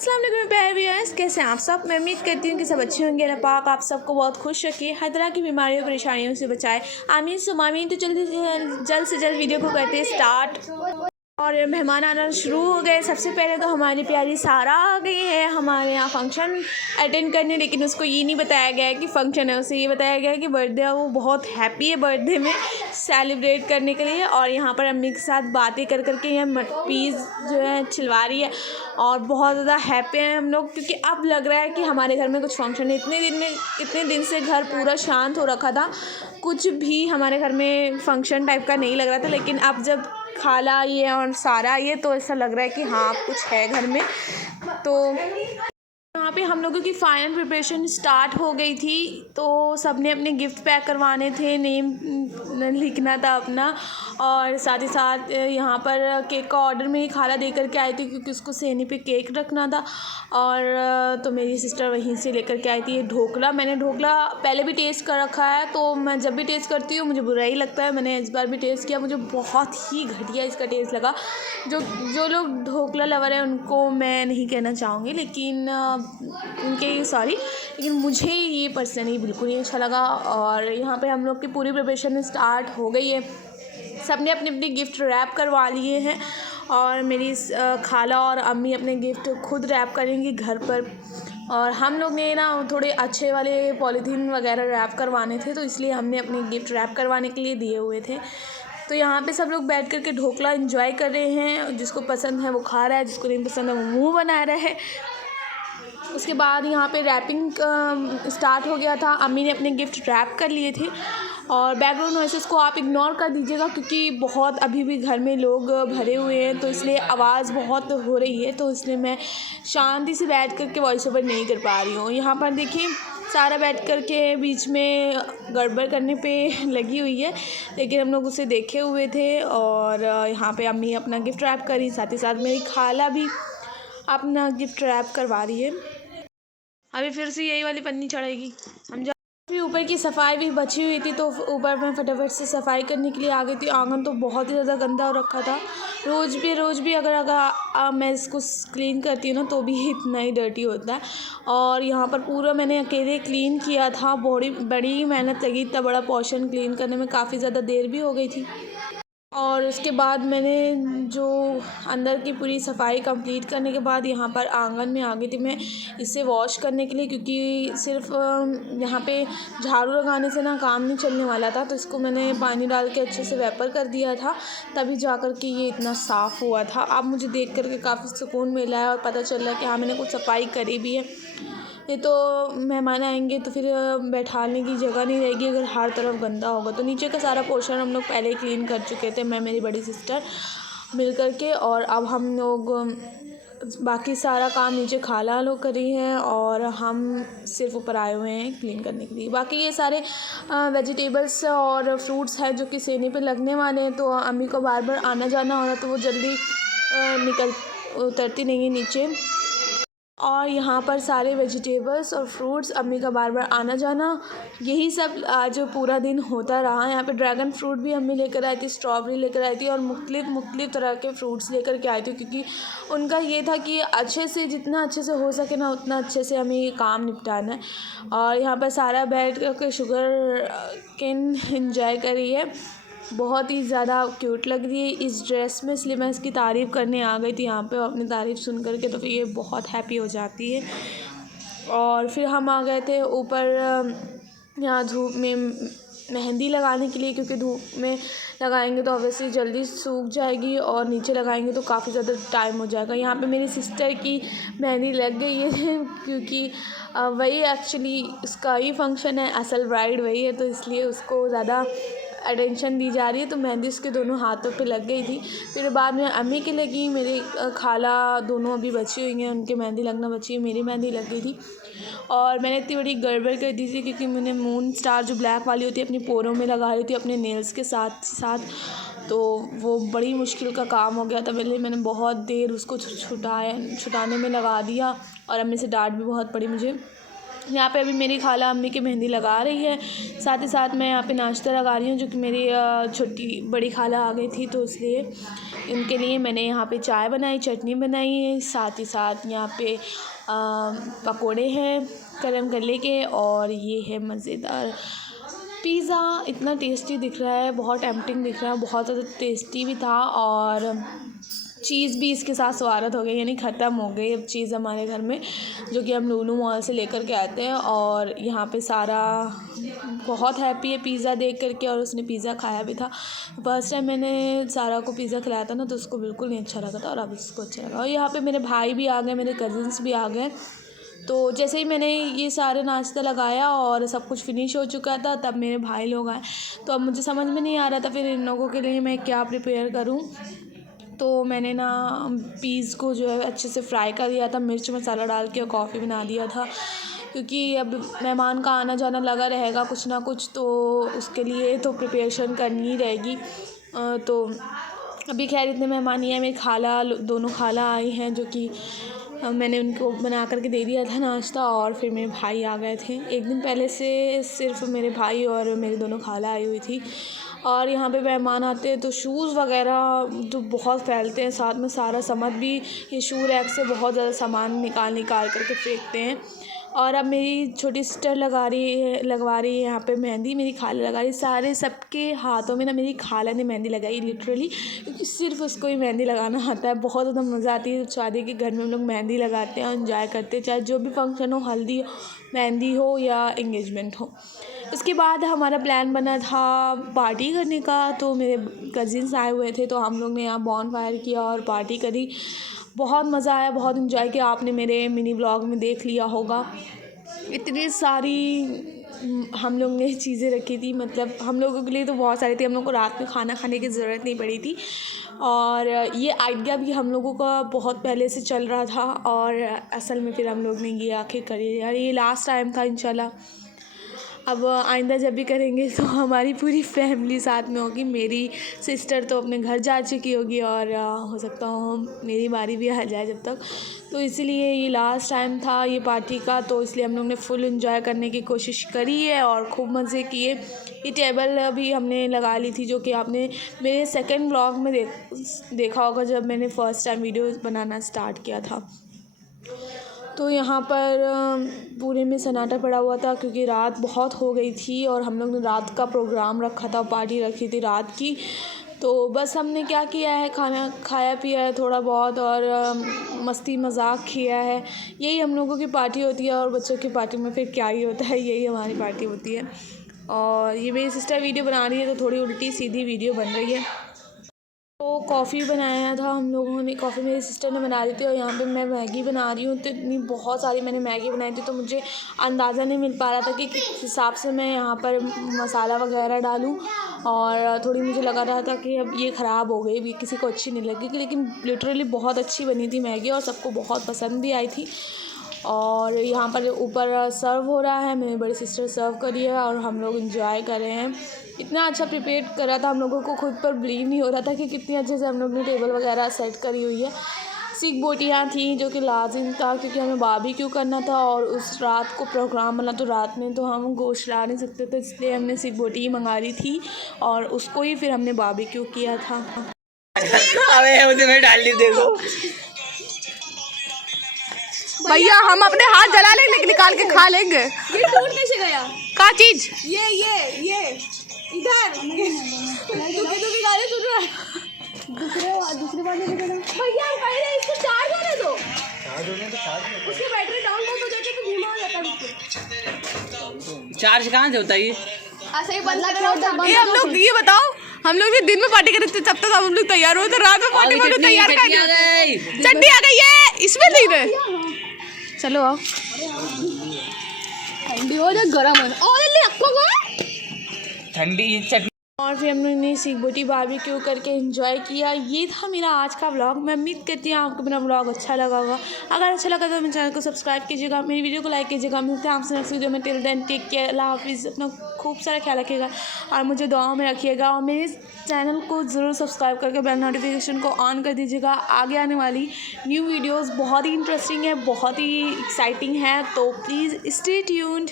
अस्सलाम वालेकुम प्यारे व्यूअर्स, कैसे हैं आप सब। मैं उम्मीद करती हूँ कि सब अच्छे होंगे। अल्लाह पाक आप सबको बहुत खुश रखिए, हर तरह की बीमारियों परेशानियों से बचाए। आमीन सुम्मा आमीन। तो जल्द से जल्द वीडियो को करते हैं स्टार्ट। और मेहमान आना शुरू हो गए। सबसे पहले तो हमारी प्यारी सारा आ गई है हमारे यहाँ फ़ंक्शन अटेंड करने, लेकिन उसको ये नहीं बताया गया है कि फ़ंक्शन है। उसे ये बताया गया है कि बर्थडे है। वो बहुत हैप्पी है बर्थडे में सेलिब्रेट करने के लिए। और यहाँ पर अम्मी के साथ बातें कर कर के यह पीस जो है छिलवा रही है। और बहुत ज़्यादा हैप्पी हैं हम लोग, क्योंकि अब लग रहा है कि हमारे घर में कुछ फ़ंक्शन है। इतने दिन से घर पूरा शांत हो रखा था, कुछ भी हमारे घर में फ़ंक्शन टाइप का नहीं लग रहा था। लेकिन अब जब खाला आई है और सारा आई है तो ऐसा लग रहा है कि हाँ कुछ है घर में। तो यहाँ पे हम लोगों की फाइनल प्रिपरेशन स्टार्ट हो गई थी। तो सब ने अपने गिफ्ट पैक करवाने थे, नेम लिखना था अपना। और साथ ही साथ यहाँ पर केक का ऑर्डर मेरी खाला दे कर के आई थी, क्योंकि उसको सेहनी पे केक रखना था। और तो मेरी सिस्टर वहीं से लेकर के आई थी ये ढोकला। मैंने ढोकला पहले भी टेस्ट कर रखा है, तो मैं जब भी टेस्ट करती हूँ मुझे बुरा ही लगता है। मैंने इस बार भी टेस्ट किया, मुझे बहुत ही घटिया इसका टेस्ट लगा। जो लोग ढोकला लवर है उनको मैं नहीं कहना चाहूँगी, लेकिन लेकिन मुझे ये पर्सनली बिल्कुल नहीं अच्छा लगा। और यहाँ पे हम लोग की पूरी प्रिपरेशन स्टार्ट हो गई है। सब ने अपने अपने गिफ्ट रैप करवा लिए हैं। और मेरी खाला और अम्मी अपने गिफ्ट खुद रैप करेंगी घर पर। और हम लोग ने ना थोड़े अच्छे वाले पॉलीथीन वगैरह रैप करवाने थे, तो इसलिए हमने अपने गिफ्ट रैप करवाने के लिए दिए हुए थे। तो यहाँ पे सब लोग बैठ कर के ढोकला एंजॉय कर रहे हैं। जिसको पसंद है वो खा रहा है, जिसको नहीं पसंद है वो मुँह बना रहा है। उसके बाद यहाँ पे रैपिंग स्टार्ट हो गया था। अम्मी ने अपने गिफ्ट रैप कर लिए थे। और बैकग्राउंड नॉइसेस को आप इग्नोर कर दीजिएगा, क्योंकि बहुत अभी भी घर में लोग भरे हुए हैं, तो इसलिए आवाज़ बहुत हो रही है। तो इसलिए मैं शांति से बैठ कर के वॉइस ओवर नहीं कर पा रही हूँ। यहाँ पर देखिए सारा बैठ कर के बीच में गड़बड़ करने पे लगी हुई है, लेकिन हम लोग उसे देखे हुए थे। और यहाँ पे अम्मी अपना गिफ्ट रैप करी, साथ ही साथ मेरी खाला भी अपना गिफ्ट रैप करवा रही है। अभी फिर से यही वाली पन्नी चढ़ेगी। हम जब भी ऊपर की सफाई भी बची हुई थी, तो ऊपर मैं फटाफट से सफाई करने के लिए आ गई थी। आंगन तो बहुत ही ज़्यादा गंदा हो रखा था। रोज़ भी अगर मैं इसको क्लीन करती हूँ ना, तो भी इतना ही डर्टी होता है। और यहाँ पर पूरा मैंने अकेले क्लीन किया था। बड़ी मेहनत लगी, इतना बड़ा पोर्शन क्लीन करने में काफ़ी ज़्यादा देर भी हो गई थी। और उसके बाद मैंने जो अंदर की पूरी सफाई कंप्लीट करने के बाद यहाँ पर आंगन में आ गई थी मैं इसे वॉश करने के लिए, क्योंकि सिर्फ यहाँ पे झाड़ू लगाने से ना काम नहीं चलने वाला था। तो इसको मैंने पानी डाल के अच्छे से वेपर कर दिया था, तभी जा कर के ये इतना साफ़ हुआ था। अब मुझे देख कर के काफ़ी सुकून मिला है और पता चल रहा है कि हाँ मैंने कुछ सफाई करी भी है। नहीं तो मेहमान आएंगे तो फिर बैठाने की जगह नहीं रहेगी अगर हर तरफ गंदा होगा। तो नीचे का सारा पोर्शन हम लोग पहले ही क्लीन कर चुके थे, मैं मेरी बड़ी सिस्टर मिल कर के। और अब हम लोग बाकी सारा काम नीचे खाला लोग कर रही हैं, और हम सिर्फ ऊपर आए हुए हैं क्लीन करने के लिए। बाकी ये सारे वेजिटेबल्स और फ्रूट्स हैं जो कि सेने पे लगने वाले हैं। तो अम्मी को बार बार आना जाना हो रहा, तो वो जल्दी उतरती नहीं है नीचे। और यहाँ पर सारे वेजिटेबल्स और फ्रूट्स, अम्मी का बार बार आना जाना, यही सब आज पूरा दिन होता रहा। यहाँ पे ड्रैगन फ्रूट भी अम्मी लेकर आई थी, स्ट्रॉबेरी लेकर आई थी, और मुख्तलिफ़ तरह के फ्रूट्स लेकर के आई थी, क्योंकि उनका ये था कि जितना अच्छे से हो सके ना उतना अच्छे से हमें ये काम निपटाना है। और यहाँ पर सारा बैठ कर शुगर केन एंजॉय कर रही है। बहुत ही ज़्यादा क्यूट लग रही है इस ड्रेस में, इसलिए मैं इसकी तारीफ़ करने आ गई थी यहाँ पे। अपनी तारीफ़ सुन कर के तो फिर ये बहुत हैप्पी हो जाती है। और फिर हम आ गए थे ऊपर यहाँ धूप में मेहंदी लगाने के लिए, क्योंकि धूप में लगाएंगे तो ऑब्वियसली जल्दी सूख जाएगी, और नीचे लगाएंगे तो काफ़ी ज़्यादा टाइम हो जाएगा। यहाँ पे मेरी सिस्टर की मेहंदी लग गई है, क्योंकि वही एक्चुअली उसका ही फंक्शन है, असल ब्राइड वही है, तो इसलिए उसको ज़्यादा अटेंशन दी जा रही है। तो मेहंदी उसके दोनों हाथों पे लग गई थी। फिर बाद में अम्मी की लगी, मेरी खाला दोनों अभी बची हुई हैं, उनकी मेहंदी लगना बची है, मेरी मेहंदी लग गई थी। और मैंने इतनी बड़ी गड़बड़ कर दी थी, क्योंकि मैंने मून स्टार जो ब्लैक वाली होती है अपनी पोरों में लगा रही थी अपने नेल्स के साथ, तो वो बड़ी मुश्किल का काम हो गया था मेरे लिए। मैंने बहुत देर उसको छुटाने में लगा दिया, और अम्मी से डांट भी बहुत पड़ी मुझे। यहाँ पे अभी मेरी खाला अम्मी की मेहंदी लगा रही है, साथ ही साथ मैं यहाँ पे नाश्ता लगा रही हूँ, जो कि मेरी छोटी बड़ी खाला आ गई थी तो इसलिए इनके लिए मैंने यहाँ पे चाय बनाई, चटनी बनाई है, साथ ही साथ यहाँ पे पकोड़े हैं गरम गले के, और ये है मज़ेदार पिज़्ज़ा। इतना टेस्टी दिख रहा है, बहुत टेम्पटिंग दिख रहा है, बहुत ज़्यादा टेस्टी भी था, और चीज़ भी इसके साथ स्वागत हो गई, यानी ख़त्म हो गई अब चीज़ हमारे घर में, जो कि हम लूलू मॉल से लेकर के आते हैं। और यहाँ पे सारा बहुत हैप्पी है पिज़्ज़ा देख करके, और उसने पिज़्ज़ा खाया भी था। फर्स्ट टाइम मैंने सारा को पिज़्ज़ा खिलाया था ना, तो उसको बिल्कुल नहीं अच्छा लगा था, और अब उसको अच्छा लगा। और यहाँ पे मेरे भाई भी आ गए, मेरे कज़िन्स भी आ गए। तो जैसे ही मैंने ये सारे नाश्ता लगाया और सब कुछ फिनिश हो चुका था, तब मेरे भाई लोग आए। तो अब मुझे समझ में नहीं आ रहा था फिर इन लोगों के लिए मैं क्या प्रिपेयर करूँ। तो मैंने ना पीस को जो है अच्छे से फ्राई कर दिया था, मिर्च मसाला डाल के, और कॉफ़ी बना दिया था, क्योंकि अब मेहमान का आना जाना लगा रहेगा कुछ ना कुछ, तो उसके लिए तो प्रिपरेशन करनी ही रहेगी। तो अभी खैर इतने मेहमान ही हैं, मेरी खाला दोनों खाला आई हैं, जो कि मैंने उनको बना करके दे दिया था नाश्ता, और फिर मेरे भाई आ गए थे। एक दिन पहले से सिर्फ मेरे भाई और मेरी दोनों खाला आई हुई थी। और यहाँ पे मेहमान आते हैं तो शूज़ वगैरह तो बहुत फैलते हैं, साथ में सारा सामान भी ये शू रैक से बहुत ज़्यादा सामान निकाल करके फेंकते हैं। और अब मेरी छोटी सिस्टर लगवा रही है यहाँ पे मेहंदी, मेरी खाला लगा रही, सारे सबके हाथों में ना मेरी खाला ने मेहंदी लगाई लिटरली, क्योंकि सिर्फ उसको ही मेहंदी लगाना आता है। बहुत ज़्यादा मज़ा आती है शादी के घर में, हम लोग मेहंदी लगाते हैं और इन्जॉय करते हैं, चाहे जो भी फंक्शन हो, हल्दी हो, मेहंदी हो या एंगेजमेंट हो। उसके बाद हमारा प्लान बना था पार्टी करने का, तो मेरे कज़िन्स आए हुए थे, तो हम लोग ने यहाँ बॉनफायर किया और पार्टी करी। बहुत मज़ा आया, बहुत इन्जॉय किया। आपने मेरे मिनी ब्लॉग में देख लिया होगा, इतनी सारी हम लोग ने चीज़ें रखी थी, मतलब हम लोगों के लिए तो बहुत सारी थी। हम लोग को रात में खाना खाने की ज़रूरत नहीं पड़ी थी, और ये आइडिया भी हम लोगों का बहुत पहले से चल रहा था, और असल में फिर हम लोग ने ये आखिर करी। यार ये लास्ट टाइम था, इंशाल्लाह अब आइंदा जब भी करेंगे तो हमारी पूरी फैमिली साथ में होगी। मेरी सिस्टर तो अपने घर जा चुकी होगी, और हो सकता हो मेरी बारी भी आ जाए जब तक, तो इसीलिए ये लास्ट टाइम था ये पार्टी का, तो इसलिए हम लोग ने फुल एंजॉय करने की कोशिश करी है और खूब मज़े किए। ये टेबल भी हमने लगा ली थी, जो कि आपने मेरे सेकंड ब्लॉग में देखा होगा, जब मैंने फ़र्स्ट टाइम वीडियो बनाना स्टार्ट किया था। तो यहाँ पर पूरे में सन्नाटा पड़ा हुआ था, क्योंकि रात बहुत हो गई थी और हम लोग ने रात का प्रोग्राम रखा था, पार्टी रखी थी रात की। तो बस हमने क्या किया है, खाना खाया पिया है थोड़ा बहुत, और मस्ती मजाक किया है। यही हम लोगों की पार्टी होती है, और बच्चों की पार्टी में फिर क्या ही होता है, यही हमारी पार्टी होती है। और ये मेरी सिस्टर वीडियो बना रही है, तो थोड़ी उल्टी सीधी वीडियो बन रही है। तो कॉफ़ी बनाया था हम लोगों ने, कॉफ़ी मेरी सिस्टर ने बना दी थी, और यहाँ पे मैं मैगी बना रही हूँ। तो इतनी बहुत सारी मैंने मैगी बनाई थी, तो मुझे अंदाज़ा नहीं मिल पा रहा था कि किस हिसाब से मैं यहाँ पर मसाला वगैरह डालूँ, और थोड़ी मुझे लगा रहा था कि अब ये ख़राब हो गई, ये किसी को अच्छी नहीं लगेगी, लेकिन लिटरली बहुत अच्छी बनी थी मैगी, और सबको बहुत पसंद भी आई थी। और यहाँ पर ऊपर सर्व हो रहा है, मेरी बड़ी सिस्टर सर्व करी है, और हम लोग इंजॉय कर रहे हैं। इतना अच्छा प्रिपेयर करा था, हम लोगों को खुद पर बिलीव नहीं हो रहा था कि कितनी अच्छे से हम लोग ने टेबल वगैरह सेट करी हुई है। सीख बोटियाँ थी, जो कि लाजिम था, क्योंकि हमें बारबेक्यू करना था, और उस रात को प्रोग्राम बना, तो रात में तो हम गोश्त ला नहीं सकते, तो इसलिए हमने सीख बोटी ही मंगा ली थी, और उसको ही फिर हमने बारबेक्यू किया था। भैया हम अपने हाथ जला लेंगे, लेकिन निकाल के खा लेंगे। ये टूट कैसे गया? क्या चीज? ये इधर तू भी गाने सुन रहा है। दूसरे वाले में भैया हम कह रहे हैं इसको चार्ज होने दो। उसकी बैटरी डाउन हो जाती है तो धीमा हो जाता है। चार्ज कहाँ से होता है ये? ऐसे ही बंद करना। ये हम लोग ये बताओ, हम लोग भी दिन में पार्टी कर रहे थे, तब तक हम लोग तैयार हुए थे, रात में पार्टी वाले तैयार कर दिए। चटनी आ गई है, इसमें नहीं रहे। चलो आओ, ठंडी हो जाए, गरम हो, और ले आपको ठंडी चटनी। और फिर हम लोगों ने सीखबोटी बारबेक्यू करके एंजॉय किया। ये था मेरा आज का व्लॉग। मैं उम्मीद करती हूँ आपको मेरा व्लॉग अच्छा लगा होगा। अगर अच्छा लगा तो मेरे चैनल को सब्सक्राइब कीजिएगा, मेरी वीडियो को लाइक कीजिएगा। मिलते हैं आपसे नेक्स्ट वीडियो में। टिल देन टेक केयर, अल्लाह हाफिज़। अपना खूब सारा ख्याल रखिएगा और मुझे दुआओं में रखिएगा। और मेरे चैनल को ज़रूर सब्सक्राइब करके बेल नोटिफिकेशन को ऑन कर दीजिएगा। आगे आने वाली न्यू वीडियोज़ बहुत ही इंटरेस्टिंग है, बहुत ही एक्साइटिंग है, तो प्लीज़ स्टे ट्यून्ड।